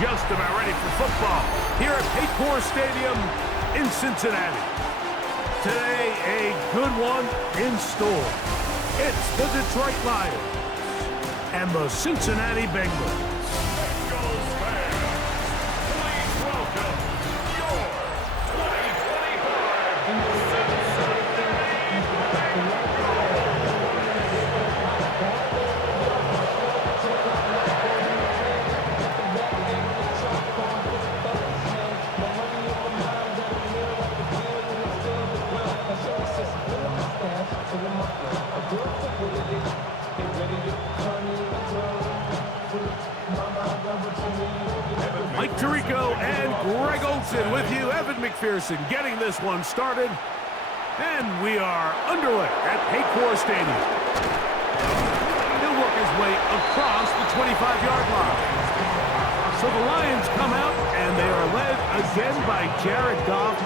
just about ready for football here at Paycor Stadium in Cincinnati. Today, a good one in store. It's the Detroit Lions and the Cincinnati Bengals. Bengals fans, please welcome your 2025 Cincinnati Bengals. Mike Tirico and Greg Olsen with you. Evan McPherson getting this one started. And we are underway at Paycor Stadium. He'll work his way across the 25-yard line. So the Lions come out, and they are led again by Jared Goff.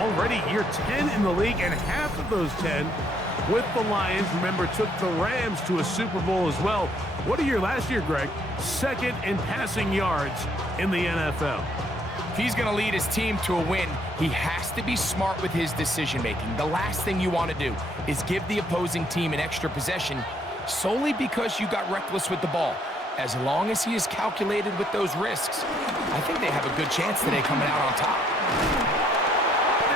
Already year 10 in the league, and half of those 10 with the Lions. Remember, took the Rams to a Super Bowl as well. What a year last year, Greg. Second in passing yards in the NFL. If he's going to lead his team to a win, he has to be smart with his decision-making. The last thing you want to do is give the opposing team an extra possession solely because you got reckless with the ball. As long as he is calculated with those risks, I think they have a good chance today coming out on top.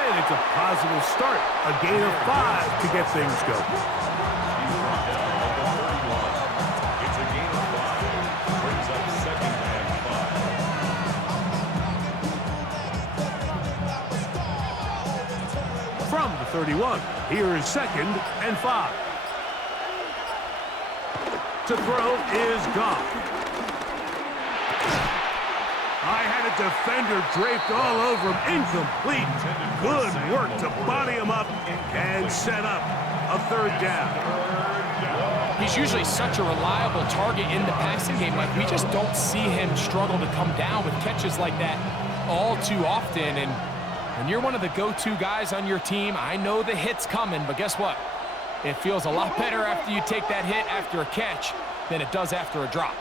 And it's a positive start. A gain of 5 to get things going. It's a gain of 5. Brings up second and 5. From the 31, here is second and 5. To throw is Goff. I had a defender draped all over him. Incomplete. Good work to body him up and set up a third down. He's usually such a reliable target in the passing game. Like, we just don't see him struggle to come down with catches like that all too often. And when you're one of the go-to guys on your team, I know the hit's coming, but guess what? It feels a lot better after you take that hit after a catch than it does after a drop.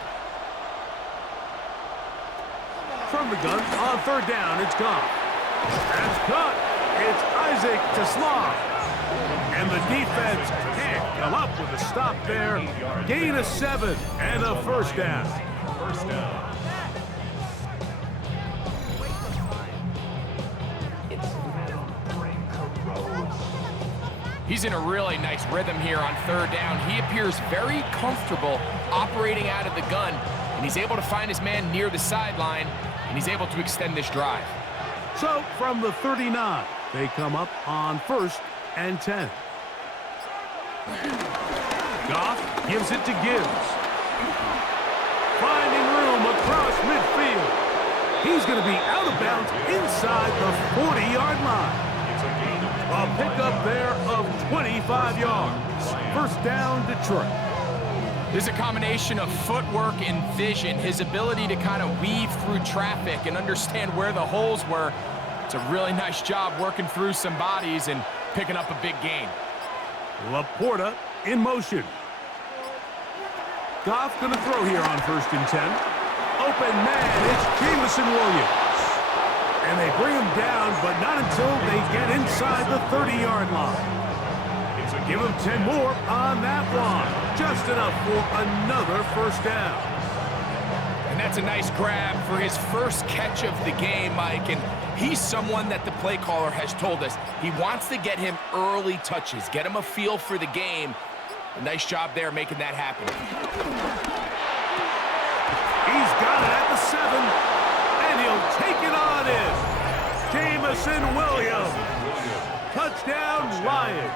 From the gun, on third down, it's gone. That's caught. It's Isaac to Slav. And the defense can't come up with a stop there. Gain of 7 and a first down. First down. He's in a really nice rhythm here on third down. He appears very comfortable operating out of the gun, and he's able to find his man near the sideline, and he's able to extend this drive. So from the 39, they come up on first and 10. Goff gives it to Gibbs. Finding room across midfield. He's going to be out of bounds inside the 40-yard line. A pickup there of 25 yards. First down, Detroit. There's a combination of footwork and vision, his ability to kind of weave through traffic and understand where the holes were. It's a really nice job working through some bodies and picking up a big gain. Laporta in motion. Goff going to throw here on first and 10. Open man, it's Jameson Williams. And they bring him down, but not until they get inside the 30-yard line. Give him 10 more on that one. Just enough for another first down. And that's a nice grab for his first catch of the game, Mike. And he's someone that the play caller has told us he wants to get him early touches, get him a feel for the game. A nice job there making that happen. He's got it at the 7. And he'll take it on in. Jameson Williams. Touchdown, Lions.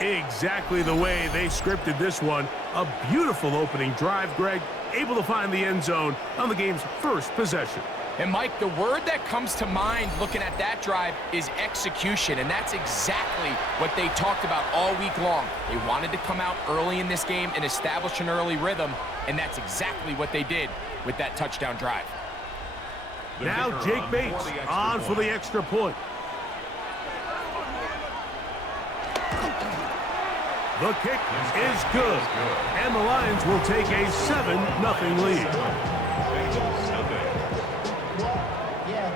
Exactly the way they scripted this one. A beautiful opening drive, Greg. Able to find the end zone on the game's first possession. And, Mike, the word that comes to mind looking at that drive is execution, and that's exactly what they talked about all week long. They wanted to come out early in this game and establish an early rhythm, and that's exactly what they did with that touchdown drive. Now Jake Bates on for the extra point. The kick is good. And the Lions will take a 7-0 lead. Yeah,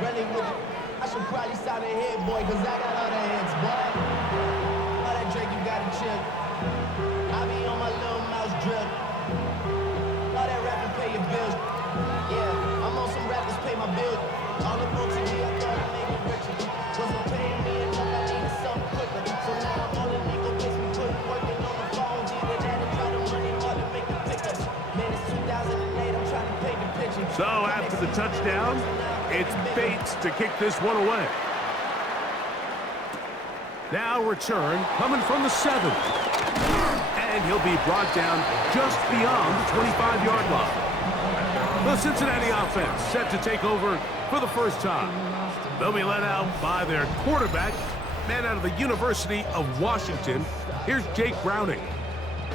really with it. I should probably sign a hit, boy, because I got other hits, boy. All that Drake, you got to chill. I be on my little mouse drip. All that rapping, pay your bills. Yeah, I'm on some rappers, pay my bills. All the on TV, I thought it made me richer. Wasn't paying me enough, I needed something quicker. So now I'm on a nigga, bitch, we putting working on the phone. Either that or try to money hard to make the pickups. Man, it's 2008, I'm trying to pay the picture. So after the touchdown, it's Bates to kick this one away. Now return coming from the 7. And he'll be brought down just beyond the 25-yard line. The Cincinnati offense set to take over for the first time. They'll be led out by their quarterback, man out of the University of Washington. Here's Jake Browning.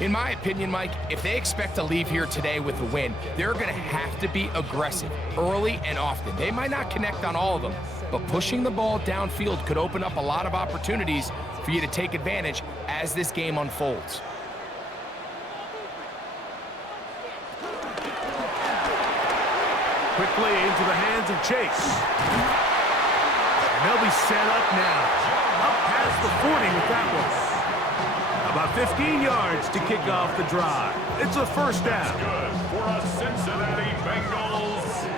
In my opinion, Mike, if they expect to leave here today with a win, they're going to have to be aggressive early and often. They might not connect on all of them, but pushing the ball downfield could open up a lot of opportunities for you to take advantage as this game unfolds. Quickly into the hands of Chase. And they'll be set up now. Up past the 40 with that one. About 15 yards to kick off the drive. It's a first down. Good for a Cincinnati Bengals.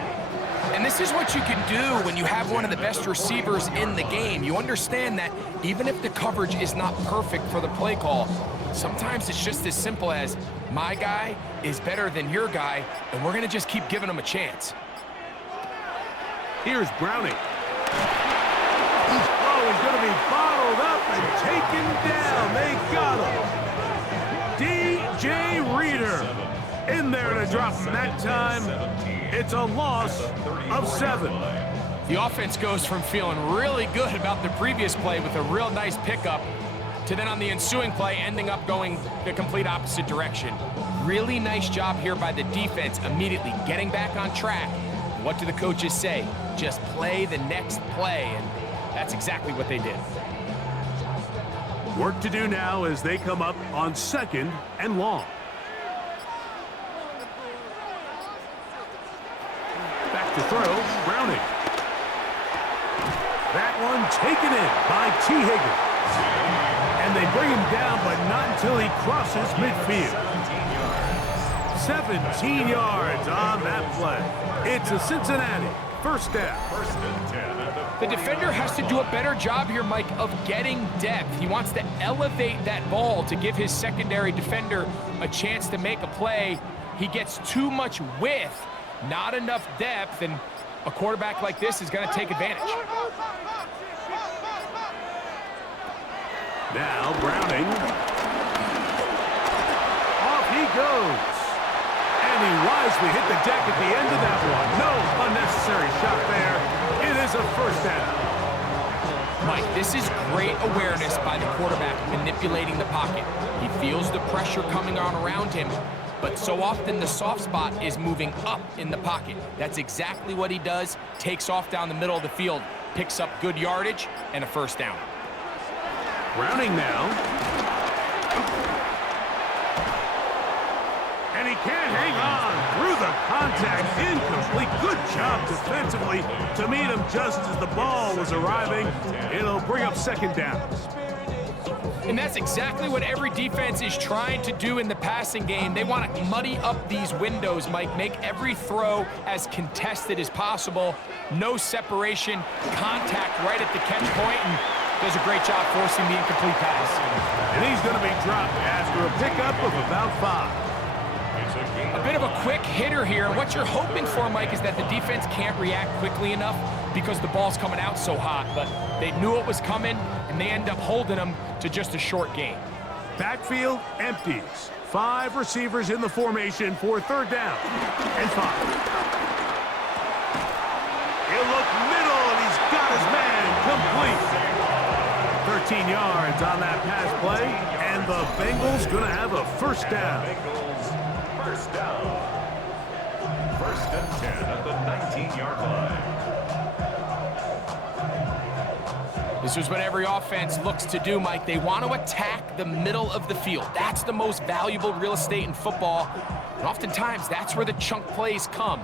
And this is what you can do when you have one of the best receivers in the game. You understand that even if the coverage is not perfect for the play call, sometimes it's just as simple as my guy is better than your guy, and we're going to just keep giving him a chance. Here's Browning. Oh, he's going to be bottled up and taken down. They got him. DJ Reader in there to drop him that time. It's a loss of 7. The offense goes from feeling really good about the previous play with a real nice pickup to then on the ensuing play ending up going the complete opposite direction. Really nice job here by the defense immediately getting back on track. What do the coaches say? Just play the next play, and that's exactly what they did. Work to do now as they come up on 2nd and long. Back to throw, Browning. That one taken in by T. Higgins. And they bring him down, but not until he crosses midfield. 17 yards on that play. It's a Cincinnati first down. First and 10 at the The defender has to do a better job here, Mike, of getting depth. He wants to elevate that ball to give his secondary defender a chance to make a play. He gets too much width, not enough depth, and a quarterback like this is going to take advantage. Now Browning. Off he goes. And he wisely hit the deck at the end of that one. No unnecessary shot there. It is a first down. Mike, this is great awareness by the quarterback manipulating the pocket. He feels the pressure coming on around him, but so often the soft spot is moving up in the pocket. That's exactly what he does. Takes off down the middle of the field, picks up good yardage, and a first down. Browning now. And he can't hang on through the contact. Incomplete. Good job defensively to meet him just as the ball was arriving. It'll bring up 2nd down. And that's exactly what every defense is trying to do in the passing game. They want to muddy up these windows, Mike, make every throw as contested as possible. No separation, contact right at the catch point, and does a great job forcing the incomplete pass. And he's going to be dropped after a pickup of about 5. A bit of a quick hitter here. What you're hoping for, Mike, is that the defense can't react quickly enough because the ball's coming out so hot. But they knew it was coming, and they end up holding them to just a short gain. Backfield empties. 5 receivers in the formation for 3rd down and 5. He'll look middle, and he's got his man complete. 13 yards on that pass play, and the Bengals going to have a first down. First down. First and 10 at the 19-yard line. This is what every offense looks to do, Mike. They want to attack the middle of the field. That's the most valuable real estate in football. And oftentimes, that's where the chunk plays come.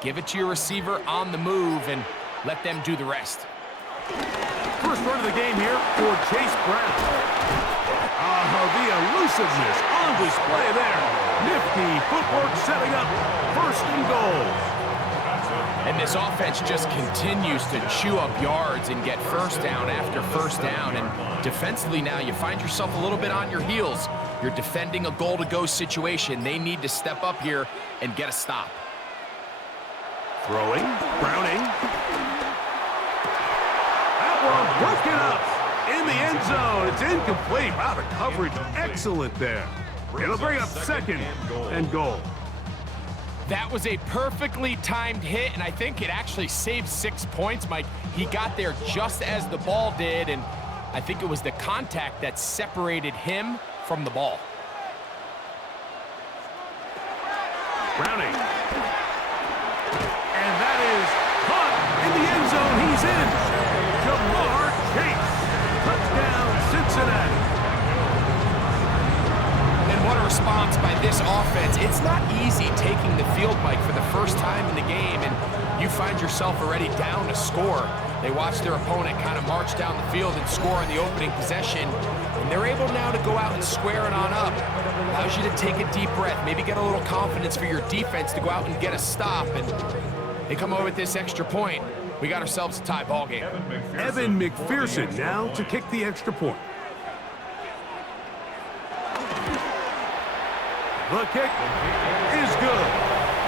Give it to your receiver on the move and let them do the rest. First run of the game here for Chase Brown. The elusiveness on display there. Nifty footwork setting up first and goal. And this offense just continues to chew up yards and get first down after first down. And defensively now, you find yourself a little bit on your heels. You're defending a goal-to-go situation. They need to step up here and get a stop. Throwing, Browning. That one broken up in the end zone. It's incomplete. Wow, the coverage excellent there. It'll bring up second and goal. That was a perfectly timed hit, and I think it actually saved 6 points, Mike. He got there just as the ball did, and I think it was the contact that separated him from the ball. Browning. And that is caught in the end zone. He's in. Jamar Chase. Touchdown, Cincinnati. And what a response by this offense. It's not easy taking the field, Mike, for the first time in the game, and you find yourself already down a score. They watch their opponent kind of march down the field and score in the opening possession, and they're able now to go out and square it on up. Allows you to take a deep breath, maybe get a little confidence for your defense to go out and get a stop, and they come over with this extra point. We got ourselves a tie ball game. Evan McPherson now to kick the extra point. The kick is good.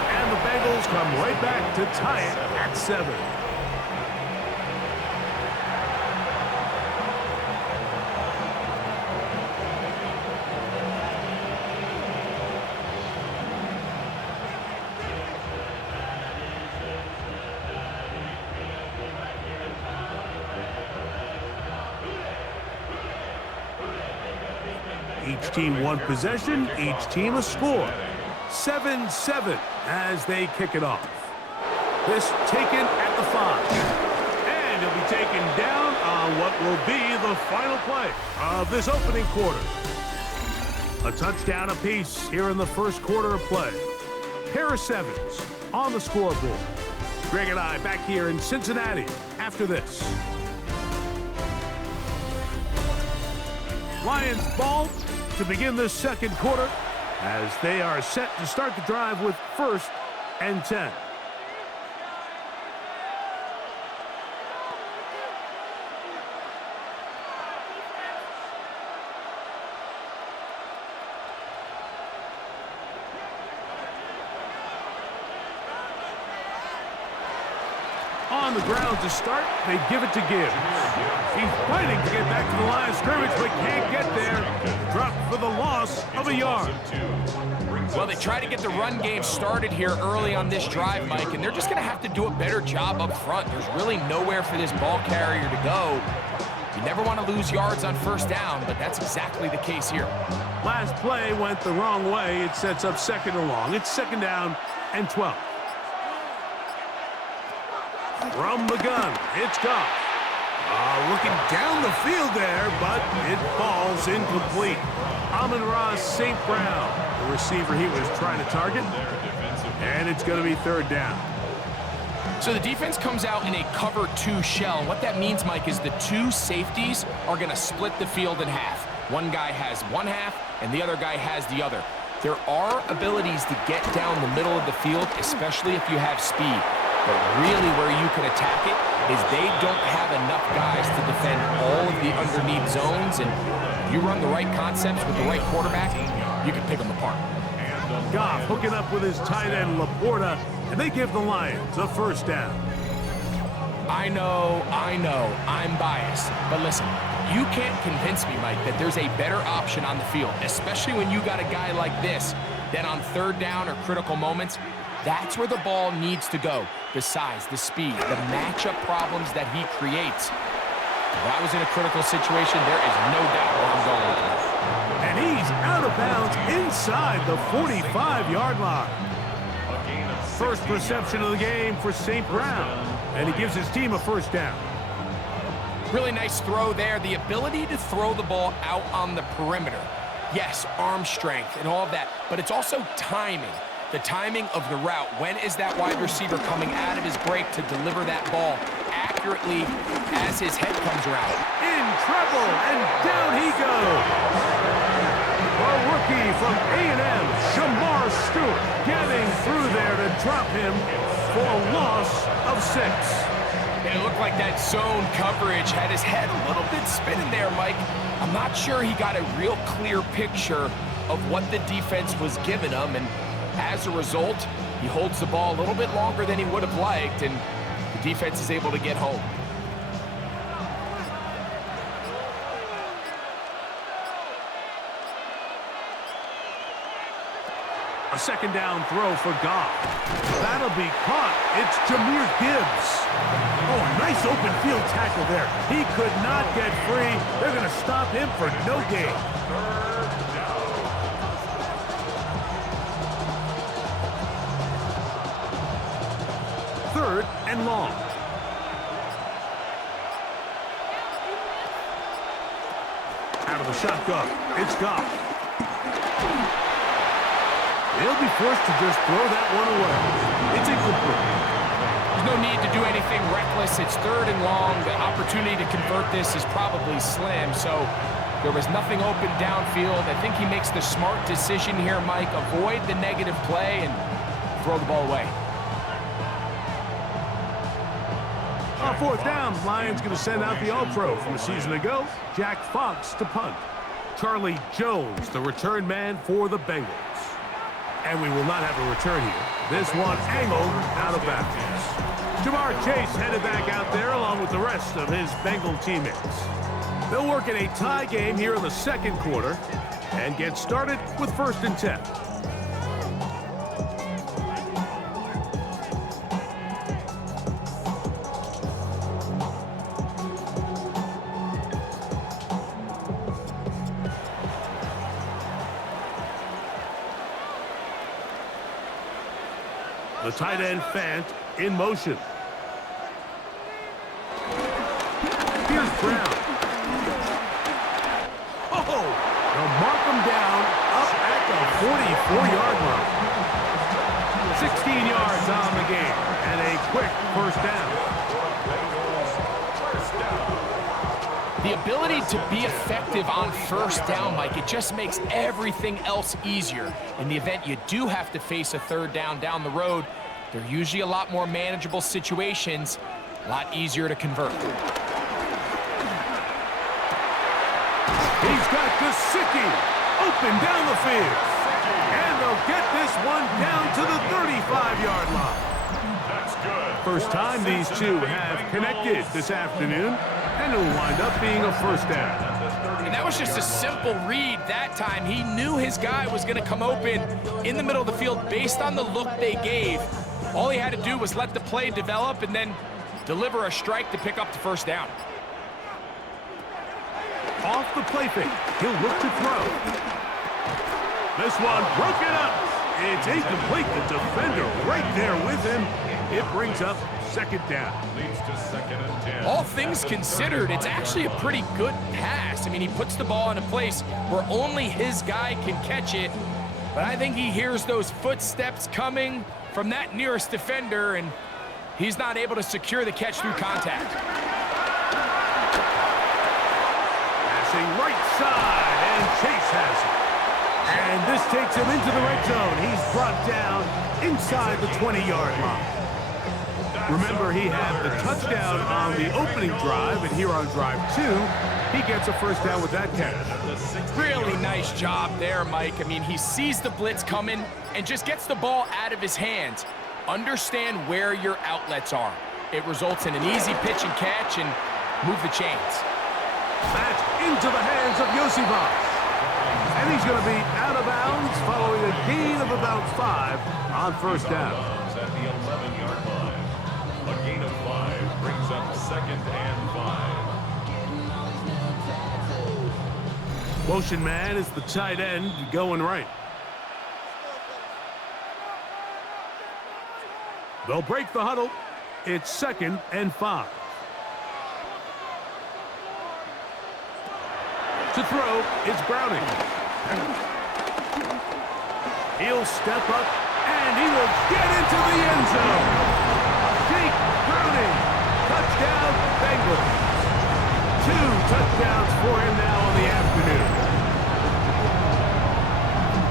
And the Bengals come right back to tie it at 7. Each team one possession, each team a score. 7-7 as they kick it off. This taken at the 5. And he'll be taken down on what will be the final play of this opening quarter. A touchdown apiece here in the first quarter of play. Pair of 7s on the scoreboard. Greg and I back here in Cincinnati after this. Lions ball to begin this second quarter as they are set to start the drive with 1st and 10. On the ground to start, they give it to Gibbs. He's fighting to get back to the line of scrimmage, but can't get there. Dropped for the loss of a yard. Well, they try to get the run game started here early on this drive, Mike, and they're just going to have to do a better job up front. There's really nowhere for this ball carrier to go. You never want to lose yards on first down, but that's exactly the case here. Last play went the wrong way. It sets up second and long. It's 2nd down and 12. From the gun, it's Goff. Looking down the field there, but it falls incomplete. Amon-Ra St. Brown, the receiver he was trying to target, and it's going to be 3rd down. So the defense comes out in a cover 2 shell. What that means, Mike, is the 2 safeties are going to split the field in half. One guy has one half, and the other guy has the other. There are abilities to get down the middle of the field, especially if you have speed. But really where you can attack it is they don't have enough guys to defend all of the underneath zones, and if you run the right concepts with the right quarterback, you can pick them apart. Goff hooking up with his tight end Laporta, and they give the Lions a 1st down. I know, I'm biased, but listen, you can't convince me, Mike, that there's a better option on the field, especially when you got a guy like this, that on 3rd down or critical moments, that's where the ball needs to go. The size, the speed, the matchup problems that he creates. If I was in a critical situation, there is no doubt where I'm going with that. And he's out of bounds inside the 45-yard line. First reception of the game for St. Brown, and he gives his team a 1st down. Really nice throw there. The ability to throw the ball out on the perimeter. Yes, arm strength and all of that, but it's also timing. The timing of the route. When is that wide receiver coming out of his break to deliver that ball accurately as his head comes around? In trouble, and down he goes. A rookie from A&M, Shamar Stewart, getting through there to drop him for a loss of 6. And it looked like that zone coverage had his head a little bit spinning there, Mike. I'm not sure he got a real clear picture of what the defense was giving him, and as a result, he holds the ball a little bit longer than he would have liked, and the defense is able to get home. A second down throw for Goff. That'll be caught. It's Jahmyr Gibbs. Oh, nice open field tackle there. He could not get free. They're going to stop him for no gain. Third and long. Out of the shotgun, it's Goff. He'll be forced to just throw that one away. It's incomplete. There's no need to do anything reckless. It's third and long. The opportunity to convert this is probably slim, so there was nothing open downfield. I think he makes the smart decision here, Mike. Avoid the negative play and throw the ball away. On fourth down, Lions going to send out the All-Pro from a season ago, Jack Fox to punt. Charlie Jones, the return man for the Bengals. And we will not have a return here. This one angled out of bounds. Jamar Chase headed back out there along with the rest of his Bengal teammates. They'll work in a tie game here in the second quarter and get started with 1st and 10. The tight end Fant in motion. Here's Brown. Oh! They'll mark him down up at the 44-yard line. 16 yards on the game and a quick first down. The ability to be effective on first down, Mike, it just makes everything else easier. In the event you do have to face a third down the road, they're usually a lot more manageable situations, a lot easier to convert. He's got Gesicki open down the field. And they'll get this one down to the 35-yard line. That's good. First time these two have connected this afternoon, and it'll wind up being a first down. And that was just a simple read that time. He knew his guy was going to come open in the middle of the field based on the look they gave. All he had to do was let the play develop and then deliver a strike to pick up the first down. Off the play fake, he'll look to throw. This one broken up. It's incomplete. The defender right there with him. It brings up second down. Leads to 2nd and 10. All things considered, it's actually a pretty good pass. I mean, he puts the ball in a place where only his guy can catch it. But I think he hears those footsteps coming from that nearest defender, and he's not able to secure the catch through contact. Passing right side, and Chase has it. And this takes him into the red zone. He's brought down inside the 20-yard line. Remember, he had the touchdown on the opening drive, and here on drive 2, he gets a first down with that catch. Really nice job there, Mike. I mean, he sees the blitz coming and just gets the ball out of his hands. Understand where your outlets are. It results in an easy pitch and catch and move the chains. That's into the hands of Yosivas. And he's going to be out of bounds following a gain of about 5 on first down. At the 11-yard line. A gain of 5 brings up 2nd and 5. Motion man is the tight end going right. They'll break the huddle. It's 2nd and 5. To throw is Browning. He'll step up, and he will get into the end zone. Jake Browning, touchdown Bengals. 2 touchdowns for him now on the afternoon.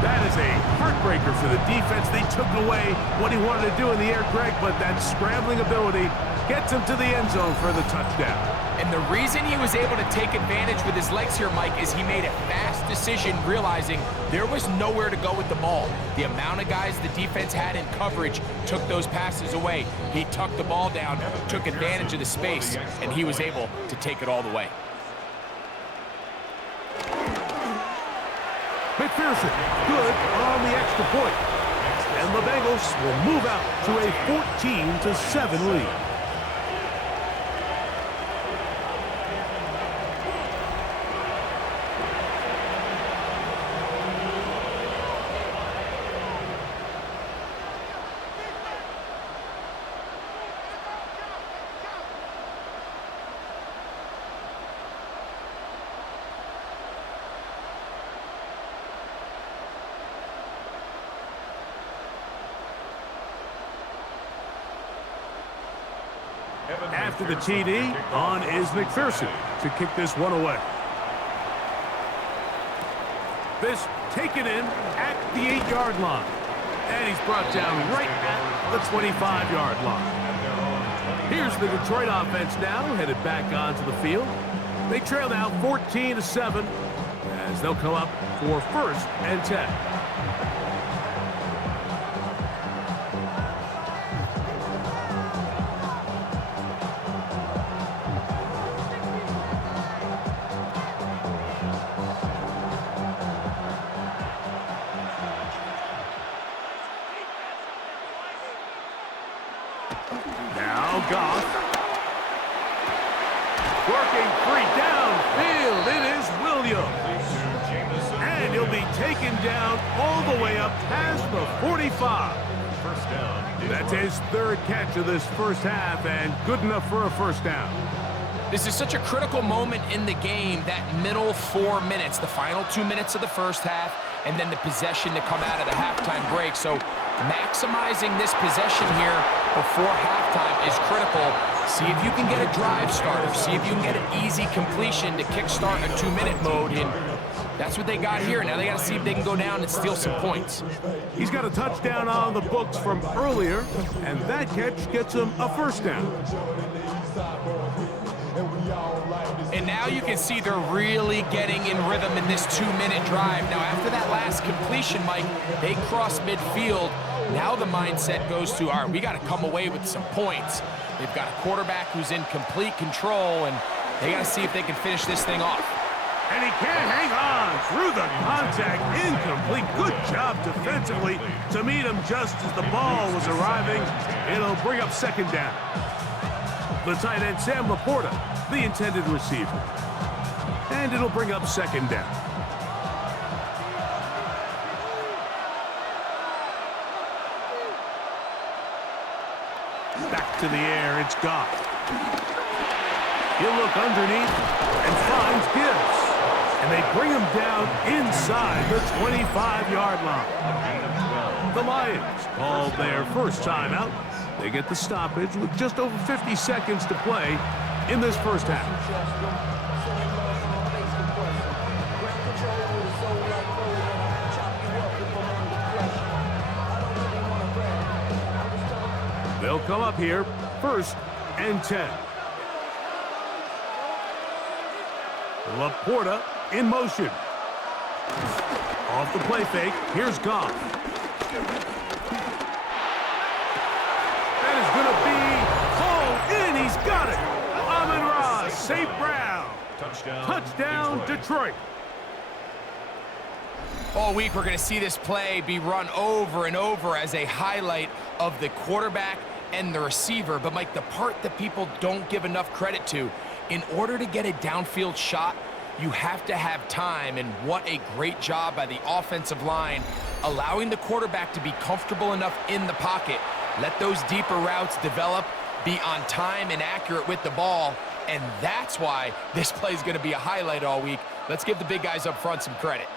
That is a heartbreaker for the defense. They took away what he wanted to do in the air, Greg, but that scrambling ability gets him to the end zone for the touchdown. And the reason he was able to take advantage with his legs here, Mike, is he made a fast decision realizing there was nowhere to go with the ball. The amount of guys the defense had in coverage took those passes away. He tucked the ball down, took advantage of the space, and he was able to take it all the way. McPherson, good on the extra point. And the Bengals will move out to a 14-7 lead. After the TD, on is McPherson to kick this one away. This taken in at the 8-yard line. And he's brought down right at the 25-yard line. Here's the Detroit offense now, headed back onto the field. They trail now 14-7 as they'll come up for 1st and 10. Now Goff. Working free downfield. It is Williams. And he'll be taken down all the way up past the 45. That's his 3rd catch of this first half, and good enough for a first down. This is such a critical moment in the game, that middle 4 minutes, the final 2 minutes of the first half, and then the possession to come out of the halftime break. So maximizing this possession here before halftime is critical. See if you can get a drive starter. See if you can get an easy completion to kickstart a 2-minute mode. And that's what they got here. Now they got to see if they can go down and steal some points. He's got a touchdown on the books from earlier, and that catch gets him a first down. And now you can see they're really getting in rhythm in this 2-minute drive. Now, after that last completion, Mike, they cross midfield. Now the mindset goes to, all right, we got to come away with some points. They've got a quarterback who's in complete control, and they got to see if they can finish this thing off. And he can't hang on through the contact. Incomplete. Good job defensively to meet him just as the ball was arriving. It'll bring up 2nd down. The tight end, Sam Laporta, the intended receiver. And it'll bring up 2nd down. Back to the air, it's Goff. He'll look underneath and finds Gibbs. And they bring him down inside the 25-yard line. The Lions called their first timeout. They get the stoppage with just over 50 seconds to play in this first half. They'll come up here, 1st and 10. Laporta in motion. Off the play fake, here's Goff. That is going to be hauled in. He's got it. Amon-Ra, St. Brown. Touchdown, Detroit. All week, we're going to see this play be run over and over as a highlight of the quarterback and the receiver. But, Mike, the part that people don't give enough credit to, in order to get a downfield shot, you have to have time, and what a great job by the offensive line, allowing the quarterback to be comfortable enough in the pocket, let those deeper routes develop, be on time and accurate with the ball, and that's why this play is going to be a highlight all week. Let's give the big guys up front some credit.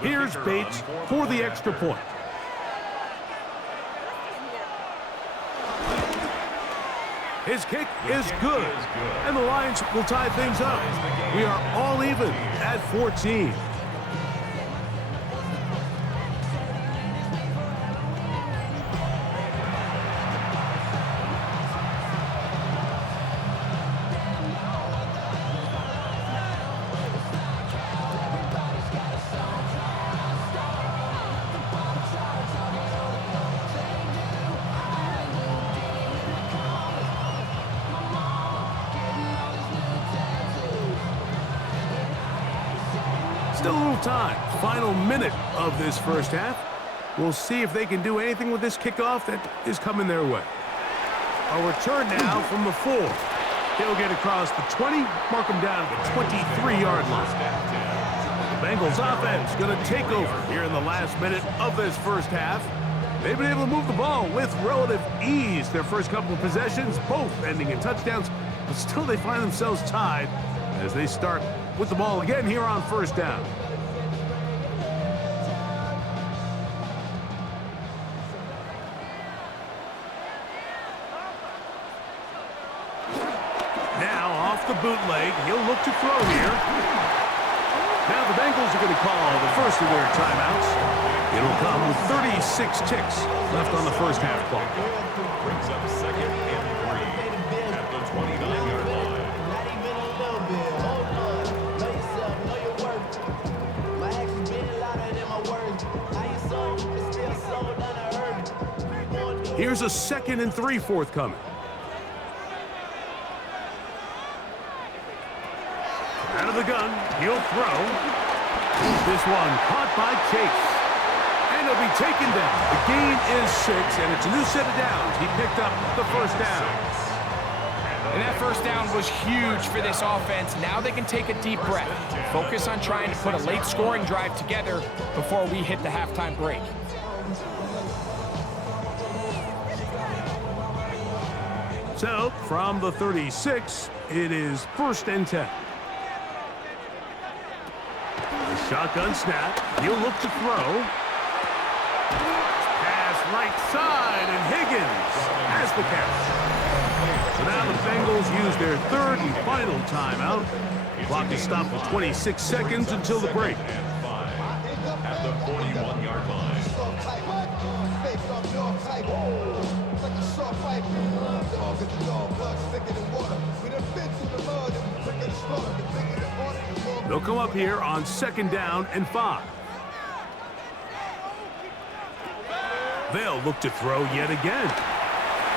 Here's Bates for the extra point. His kick is good, and the Lions will tie things up. We are all even at 14. Still a little time. Final minute of this first half. We'll see if they can do anything with this kickoff that is coming their way. A return now from the 4. He'll get across the 20, mark him down at the 23-yard line. The Bengals offense going to take over here in the last minute of this first half. They've been able to move the ball with relative ease. Their first couple of possessions, both ending in touchdowns, but still they find themselves tied as they start with the ball again here on first down. Now off the bootleg, he'll look to throw here. Now the Bengals are going to call the first of their timeouts. It'll come with 36 ticks left on the first half clock. Brings up second and 3 at the 29-yard line. Not even a little bit. Hold on. Know yourself. Know your worth. My actions being louder than my words. I ain't so, but still so unheard. Here's a 2nd and 3 forthcoming. Out of the gun, he'll throw. This one caught by Chase. And he'll be taken down. The gain is 6, and it's a new set of downs. He picked up the first down. And that first down was huge for this offense. Now they can take a deep breath. Focus on trying to put a late scoring drive together before we hit the halftime break. So, from the 36, it is 1st and 10. The shotgun snap. He'll look to throw. Pass right side, and Higgins has the catch. So now the Bengals use their 3rd and final timeout. Clock is stopped for 26 seconds until the break. At the 41-yard line. They'll come up here on 2nd down and 5. They'll look to throw yet again.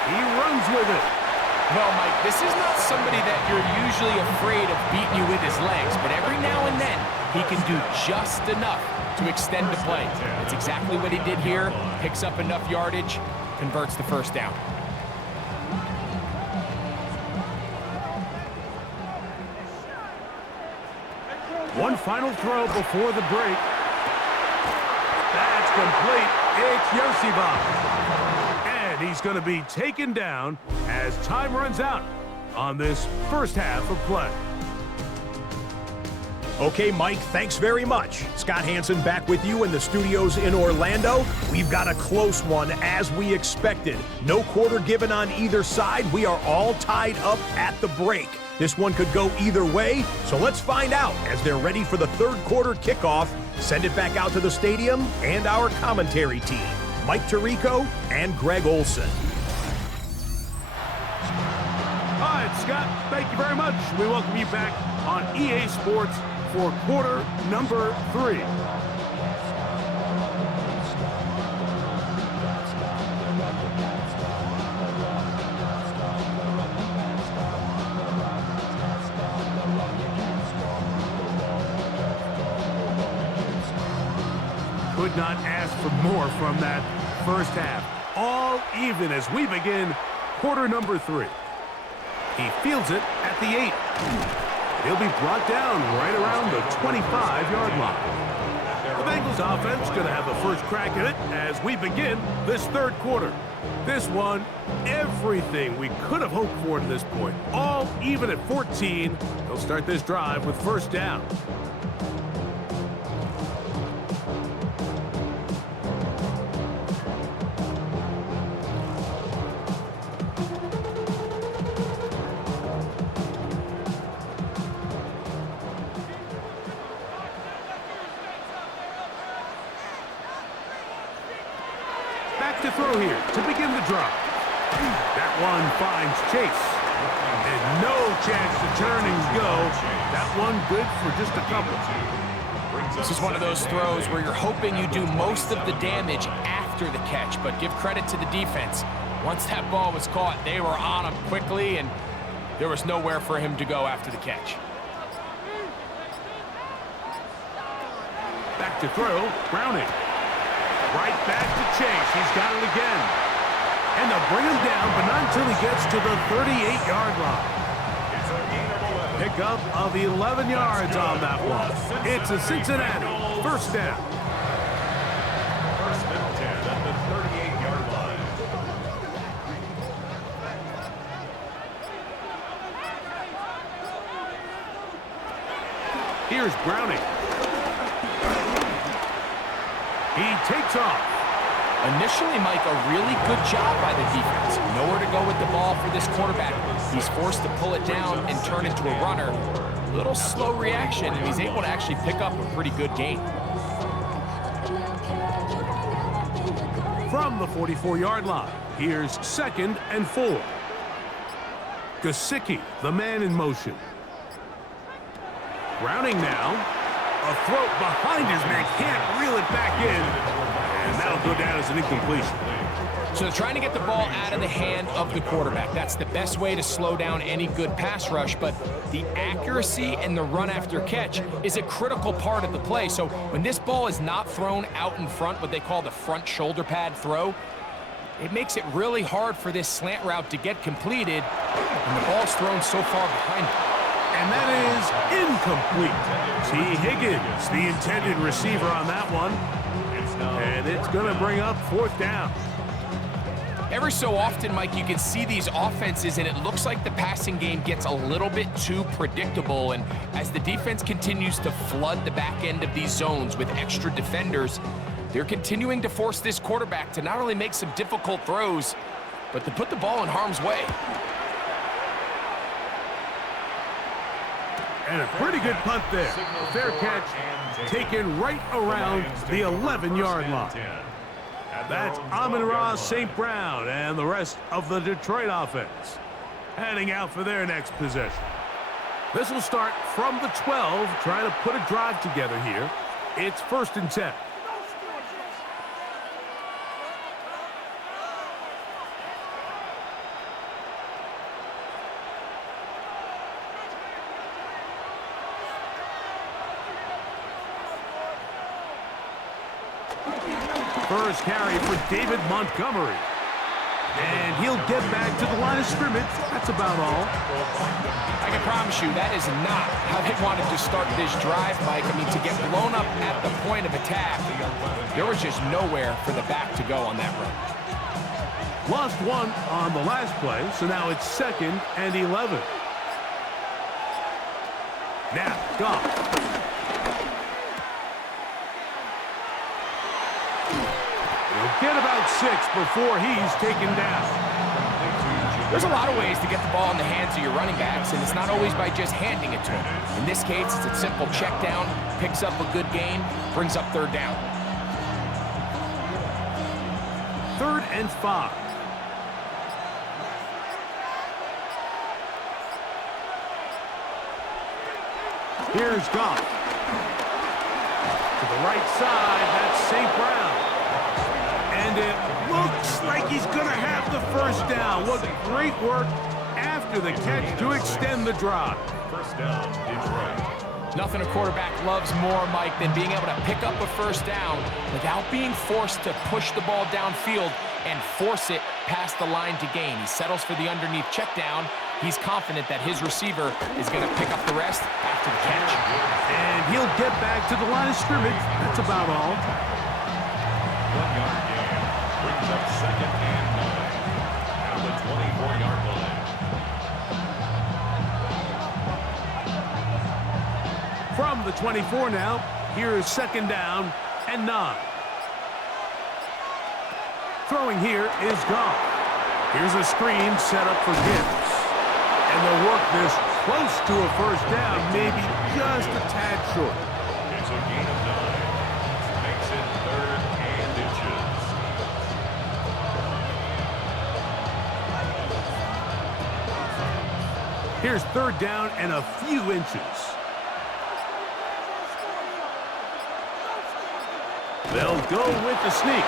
He runs with it. Well, Mike, this is not somebody that you're usually afraid of beating you with his legs, but every now and then he can do just enough to extend the play. That's exactly what he did here. Picks up enough yardage, converts the first down. One final throw before the break. That's complete. It's Yosibah. And he's going to be taken down as time runs out on this first half of play. Okay, Mike, thanks very much. Scott Hansen back with you in the studios in Orlando. We've got a close one as we expected. No quarter given on either side. We are all tied up at the break. This one could go either way, so let's find out as they're ready for the 3rd quarter kickoff. Send it back out to the stadium and our commentary team, Mike Tirico and Greg Olson. All right, Scott, thank you very much. We welcome you back on EA Sports for quarter number 3. Could not ask for more from that first half. All even as we begin quarter number 3. He fields it at the 8. He'll be brought down right around the 25-yard line. The Bengals Broncos offense going to have the first crack at it as we begin this third quarter. This one, everything we could have hoped for to this point. All even at 14. They'll start this drive with first down. To throw here to begin the drive. That one finds Chase. And no chance to turn and go. That one good for just a couple. This is one of those throws where you're hoping you do most of the damage after the catch, but give credit to the defense. Once that ball was caught, they were on him quickly, and there was nowhere for him to go after the catch. Back to throw, Browning. Right back to Chase. He's got it again. And they'll bring him down, but not until he gets to the 38-yard line. Pickup of 11 yards on that one. It's a Cincinnati first down. First and 10 at the 38-yard line. Here's Browning. He takes off. Initially, Mike, a really good job by the defense. Nowhere to go with the ball for this quarterback. He's forced to pull it down and turn into a runner. A little slow reaction, and he's able to actually pick up a pretty good gain. From the 44-yard line, here's 2nd and 4. Gesicki, the man in motion. Browning now. A throw behind his man, can't reel it back in. And that'll go down as an incompletion. So they're trying to get the ball out of the hand of the quarterback. That's the best way to slow down any good pass rush, but the accuracy and the run after catch is a critical part of the play. So when this ball is not thrown out in front, what they call the front shoulder pad throw, it makes it really hard for this slant route to get completed, and the ball's thrown so far behind it. And that is incomplete. T. Higgins, the intended receiver on that one. And it's going to bring up 4th down. Every so often, Mike, you can see these offenses, and it looks like the passing game gets a little bit too predictable. And as the defense continues to flood the back end of these zones with extra defenders, they're continuing to force this quarterback to not only make some difficult throws, but to put the ball in harm's way. And a pretty good punt there. A fair catch taken right around the 11-yard line. That's Amon-Ra St. Brown and the rest of the Detroit offense heading out for their next possession. This will start from the 12, trying to put a drive together here. It's 1st and 10. First carry for David Montgomery. And he'll get back to the line of scrimmage. That's about all. I can promise you that is not how they wanted to start this drive, Mike. I mean, to get blown up at the point of attack, there was just nowhere for the back to go on that run. Lost one on the last play, so now it's 2nd and 11. Now, Goff. Get about 6 before he's taken down. There's a lot of ways to get the ball in the hands of your running backs, and it's not always by just handing it to them. In this case, it's a simple check down, picks up a good gain, brings up 3rd down. 3rd and 5. Here's Goff. To the right side, that's St. Brown. And it looks like he's going to have the first down. What great work after the catch to extend the drive. First down, Detroit. Nothing a quarterback loves more, Mike, than being able to pick up a first down without being forced to push the ball downfield and force it past the line to gain. He settles for the underneath check down, he's confident that his receiver is going to pick up the rest after the catch. And he'll get back to the line of scrimmage. That's about all. 1-yard gain brings up second and 9. At the 24-yard line. From the 24 now, here is second down and 9. Throwing here is Goff. Here's a screen set up for Gibbs. And they'll work this close to a first down, maybe just a tad short. It's a gain of 9. Makes it 3rd and inches. Here's 3rd down and a few inches. They'll go with the sneak.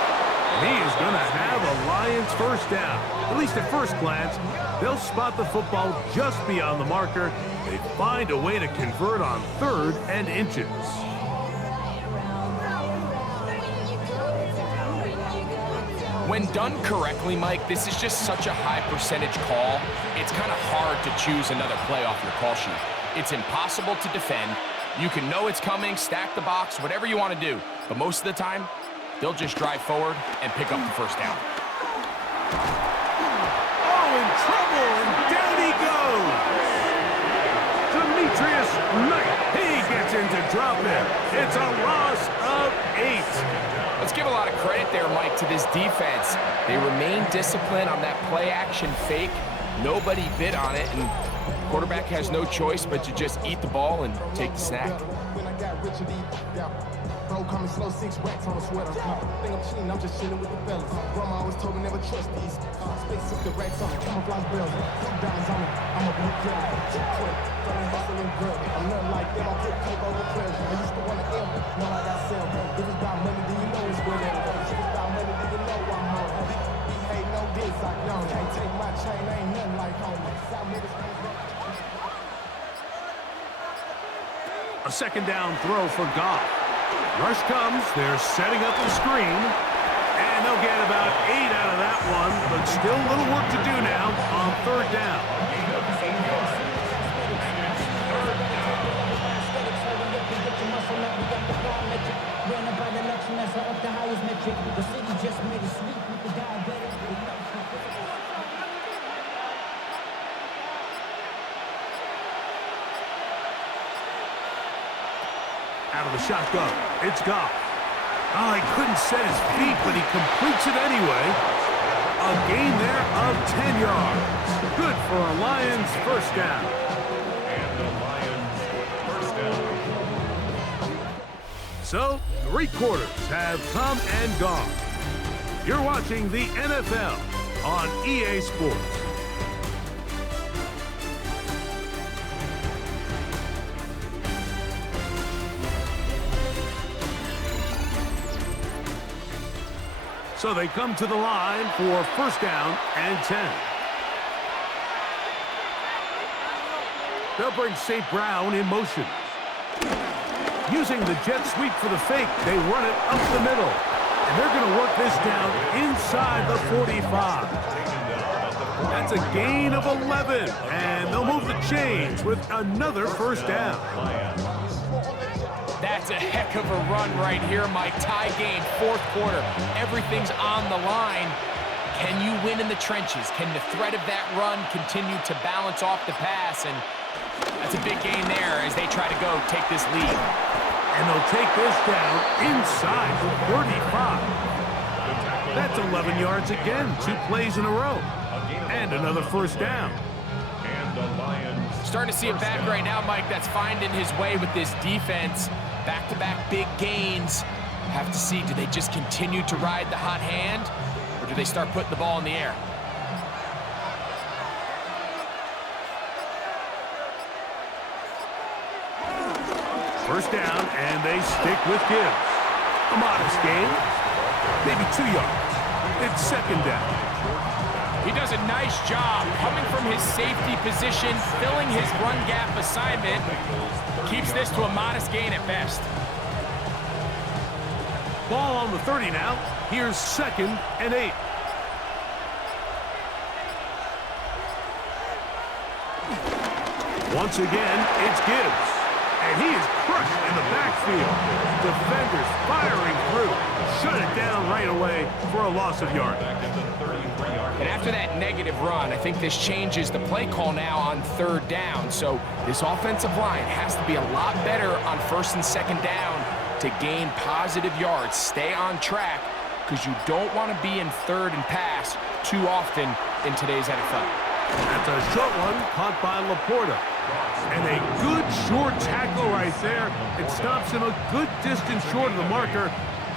And he is going to have a Lions first down. At least at first glance, they'll spot the football just beyond the marker. They find a way to convert on 3rd and inches. When done correctly, Mike, this is just such a high percentage call. It's kind of hard to choose another play off your call sheet. It's impossible to defend. You can know it's coming, stack the box, whatever you want to do. But most of the time, they'll just drive forward and pick up the first down. Oh, in trouble, and down he goes. Demetrius Knight, he gets into drop it. It's a loss of 8. Let's give a lot of credit there, Mike, to this defense. They remain disciplined on that play-action fake. Nobody bid on it, and quarterback has no choice but to just eat the ball and take the snack. Bro, coming slow, 6 racks on a sweater. Think I'm cheating, I'm just chilling with the fellas. Grandma always told me never trust these. Space up the racks on me, camouflage bells. Put diamonds on me, I'm a blue girl. Quick, running, hustling, girl. I'm nothing like them, I put tape over pleasure. I used to want to M, now I got sell. If it's about money, then you know it's good. If it's about money, then you know I'm home. Behave no diss, I don't. Can't take my chain, ain't nothing like home. South niggas A second down throw for Goff. Rush comes, they're setting up the screen, and they'll get about 8 out of that one, but still a little work to do now on 3rd down. Out of the shotgun, it's Goff. Oh, he couldn't set his feet, but he completes it anyway. A gain there of 10 yards. Good for a Lions first down. And the Lions first down. So, 3 quarters have come and gone. You're watching the NFL on EA Sports. So they come to the line for first down and 10. They'll bring St. Brown in motion. Using the jet sweep for the fake, they run it up the middle. And they're going to work this down inside the 45. That's a gain of 11. And they'll move the chains with another first down. That's a heck of a run right here, Mike. Tie game, 4th quarter. Everything's on the line. Can you win in the trenches? Can the threat of that run continue to balance off the pass? And that's a big gain there as they try to go take this lead. And they'll take this down inside the 35. That's 11 yards again, 2 plays in a row. And another first down. And the Lions Starting to see it back right now, Mike. That's finding his way with this defense. Back-to-back big gains. Have to see, do they just continue to ride the hot hand, or do they start putting the ball in the air? First down, and they stick with Gibbs. A modest gain, maybe 2 yards. It's second down. He does a nice job coming from his safety position, filling his run gap assignment. Keeps this to a modest gain at best. Ball on the 30 now. Here's second and 8. Once again, it's Gibbs. And he is crushed in the backfield. Defenders firing through. Shut it down right away for a loss of yard. And after that negative run, I think this changes the play call now on 3rd down. So this offensive line has to be a lot better on 1st and 2nd down to gain positive yards. Stay on track because you don't want to be in 3rd and pass too often in today's NFL. That's a short one caught by Laporta. And a good short tackle right there. It stops him a good distance short of the marker.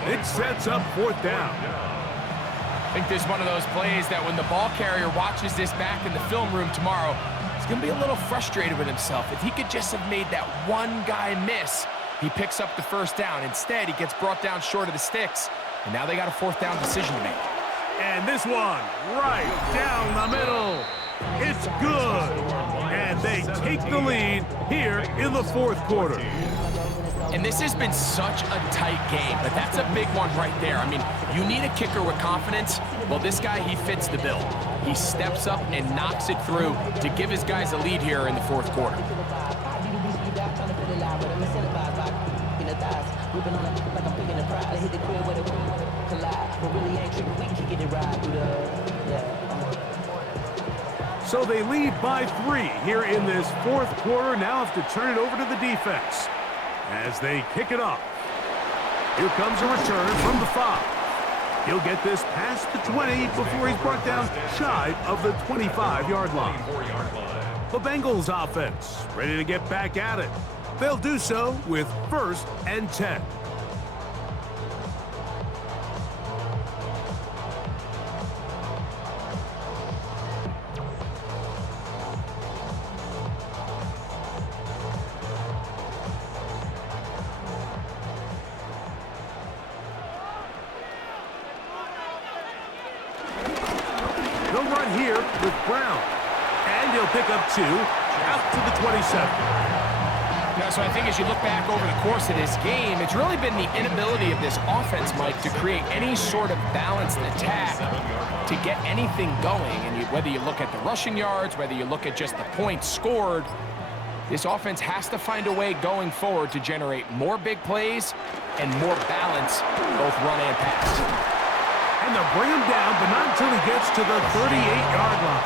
It sets up 4th down. I think this is one of those plays that when the ball carrier watches this back in the film room tomorrow, he's going to be a little frustrated with himself. If he could just have made that one guy miss, he picks up the 1st down. Instead, he gets brought down short of the sticks, and now they got a 4th down decision to make. And this one right down the middle. It's good. And they take the lead here in the 4th quarter. And this has been such a tight game, but that's a big one right there. I mean, you need a kicker with confidence. Well, this guy, he fits the bill. He steps up and knocks it through to give his guys a lead here in the 4th quarter. So they lead by 3 here in this 4th quarter. Now have to turn it over to the defense as they kick it off. Here comes a return from the 5. He'll get this past the 20 before he's brought down shy of the 25-yard line. The Bengals offense ready to get back at it. They'll do so with 1st and 10. They'll run here with Brown. And he'll pick up 2 out to the 27. Yeah, so I think as you look back over the course of this game, it's really been the inability of this offense, Mike, to create any sort of balanced attack to get anything going. And whether you look at the rushing yards, whether you look at just the points scored, this offense has to find a way going forward to generate more big plays and more balance, both run and pass. And they'll bring him down, but not until he gets to the 38-yard line.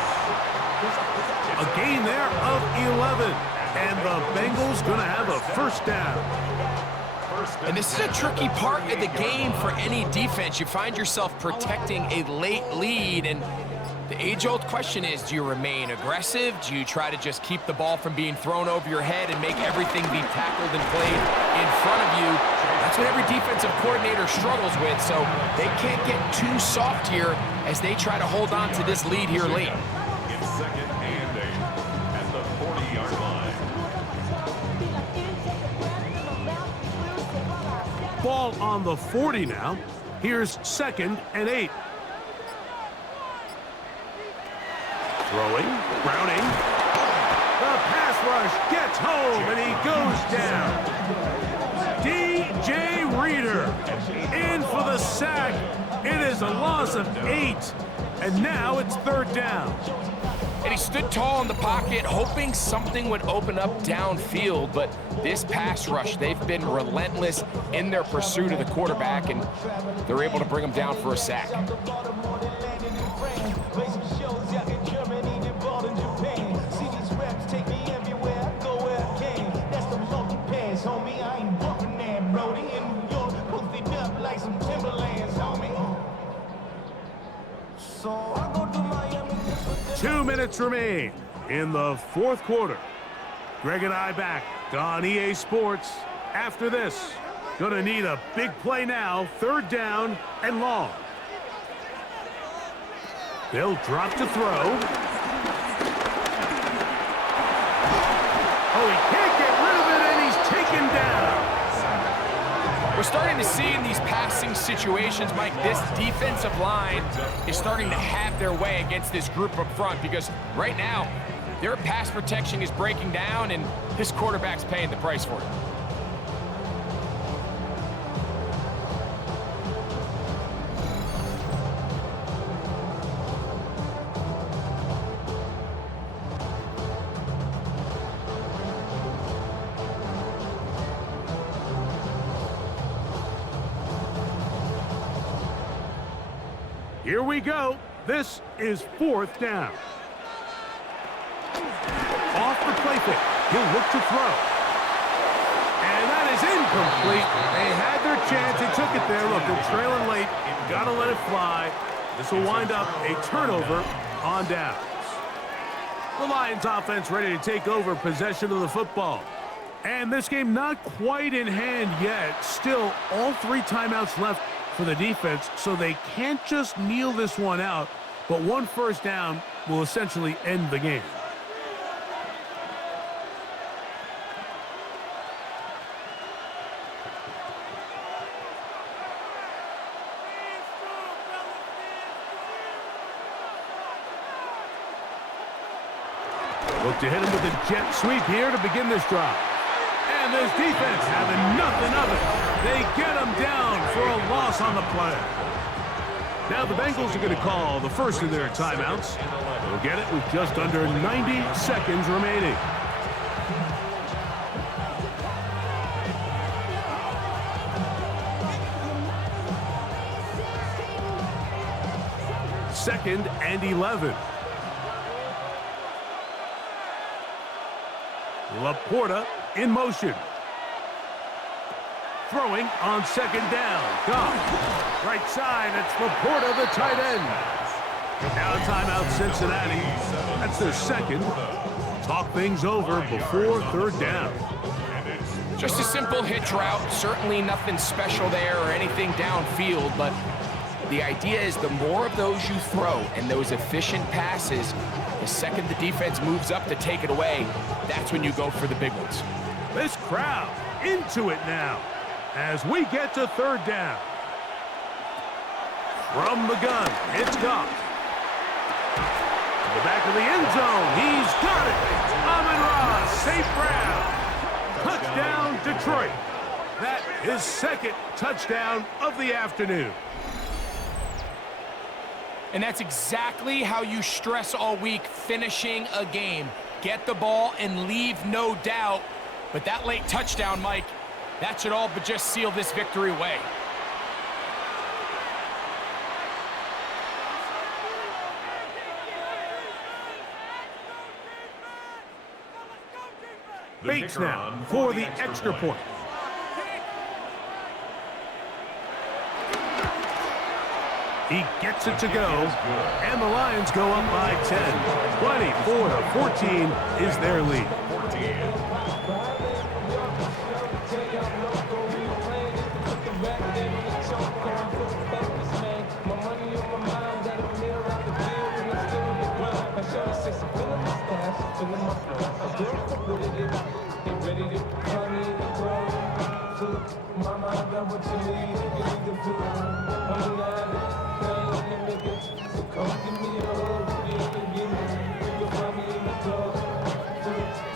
A gain there of 11. And the Bengals going to have a 1st down. And this is a tricky part of the game for any defense. You find yourself protecting a late lead, and the age-old question is, do you remain aggressive? Do you try to just keep the ball from being thrown over your head and make everything be tackled and played in front of you? That's what every defensive coordinator struggles with, so they can't get too soft here as they try to hold on to this lead here late. It's 2nd and 8 at the 40-yard line. Ball on the 40 now. Here's 2nd and 8. Throwing, Browning. The pass rush gets home, and he goes down. DJ Reader in for the sack. It is a loss of 8, and now it's 3rd down. And he stood tall in the pocket, hoping something would open up downfield, but this pass rush, they've been relentless in their pursuit of the quarterback, and they're able to bring him down for a sack. Two minutes remain in the 4th quarter. Greg and I back on EA Sports. After this, gonna need a big play now. 3rd down and long. They'll drop to throw. Oh, he can't get rid of it, and he's taken down. We're starting to see in these passing situations, Mike, this defensive line is starting to have their way against this group up front, because right now, their pass protection is breaking down, and this quarterback's paying the price for it. Here we go. This is 4th down. Off the play fake. He'll look to throw. And that is incomplete. They had their chance. They took it there. Look, they're trailing late. Got to let it fly. This will wind up a turnover on downs. The Lions offense ready to take over possession of the football. And this game not quite in hand yet. Still, all 3 timeouts left for the defense, so they can't just kneel this one out, but 1 first down will essentially end the game. Look to hit him with a jet sweep here to begin this drive. And this defense having nothing of it. They get him down for a loss on the play. Now the Bengals are going to call the first of their timeouts. They'll get it with just under 90 seconds remaining. Second and 11. Laporta in motion. Throwing on 2nd down. Goff. Right side, it's Laporta, the tight end. Now timeout Cincinnati. That's their second. Talk things over before 3rd down. Just a simple hitch route. Certainly nothing special there or anything downfield, but the idea is the more of those you throw and those efficient passes, the second the defense moves up to take it away, that's when you go for the big ones. This crowd into it now as we get to 3rd down. From the gun, it's Goff. To the back of the end zone, he's got it. Amon-Ra, St. Brown. Touchdown, Detroit. That is 2nd touchdown of the afternoon. And that's exactly how you stress all week, finishing a game. Get the ball and leave no doubt. But that late touchdown, Mike, that should all but just seal this victory away. Bates now for the extra point. He gets it to go, and the Lions go up by 10. 24-14 is their lead.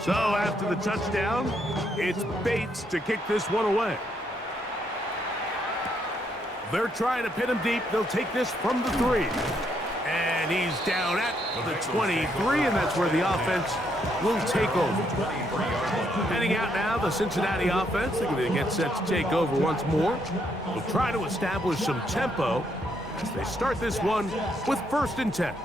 So after the touchdown, it's Bates to kick this one away. They're trying to pin him deep. They'll take this from the 3. And he's down at the 23, and that's where the offense will take over. Heading out now, the Cincinnati offense. They're going to get set to take over once more. They'll try to establish some tempo as they start this one with 1st and 10.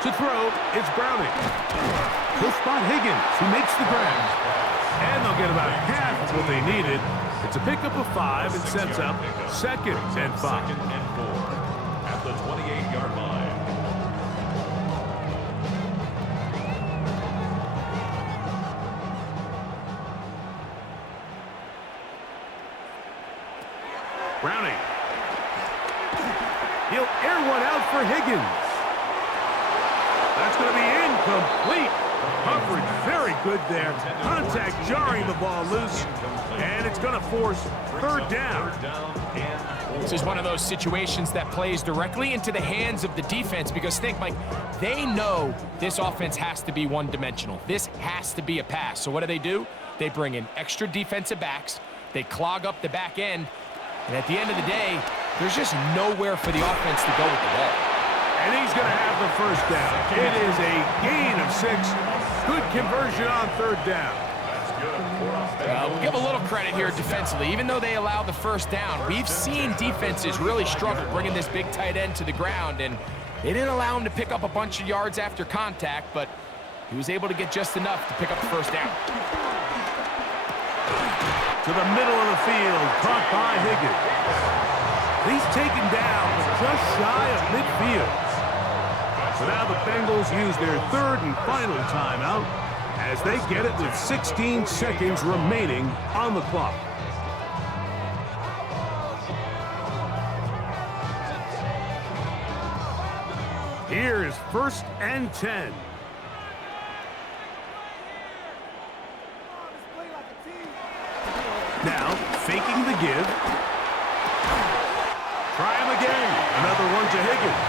To throw, it's Browning. He'll spot Higgins, who makes the grab. And they'll get about half of what they needed. It's a pickup of 5 and sets up 2nd and 5. 2nd and 4 at the 28-yard line. Browning. He'll air one out for Higgins. That's going to be incomplete. Coverage very good there. Contact jarring the ball loose. And it's going to force 3rd down. This is one of those situations that plays directly into the hands of the defense because think, Mike, they know this offense has to be one-dimensional. This has to be a pass. So what do? They bring in extra defensive backs. They clog up the back end. And at the end of the day, there's just nowhere for the offense to go with the ball. And he's going to have the first down. It is a gain of 6. Good conversion on 3rd down. We'll give a little credit here defensively. Even though they allowed the first down, we've seen defenses really struggle bringing this big tight end to the ground, and they didn't allow him to pick up a bunch of yards after contact, but he was able to get just enough to pick up the first down. To the middle of the field, caught by Higgins. He's taken down just shy of midfield. So now the Bengals use their 3rd and final timeout as they get it with 16 seconds remaining on the clock. Here is 1st and 10. Now, faking the give. Try him again. Another one to Higgins.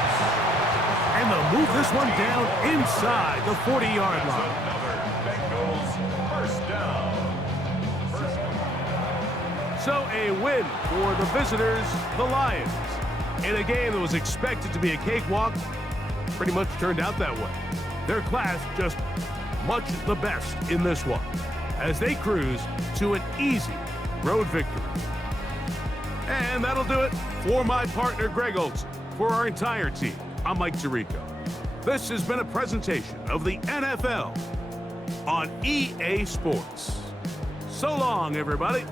And they'll move this one down inside the 40-yard line. Bengals first down. So a win for the visitors, the Lions. In a game that was expected to be a cakewalk, pretty much turned out that way. Their class just much the best in this one as they cruise to an easy road victory. And that'll do it for my partner, Greg Olson. For our entire team, I'm Mike Tirico. This has been a presentation of the NFL on EA Sports. So long, everybody.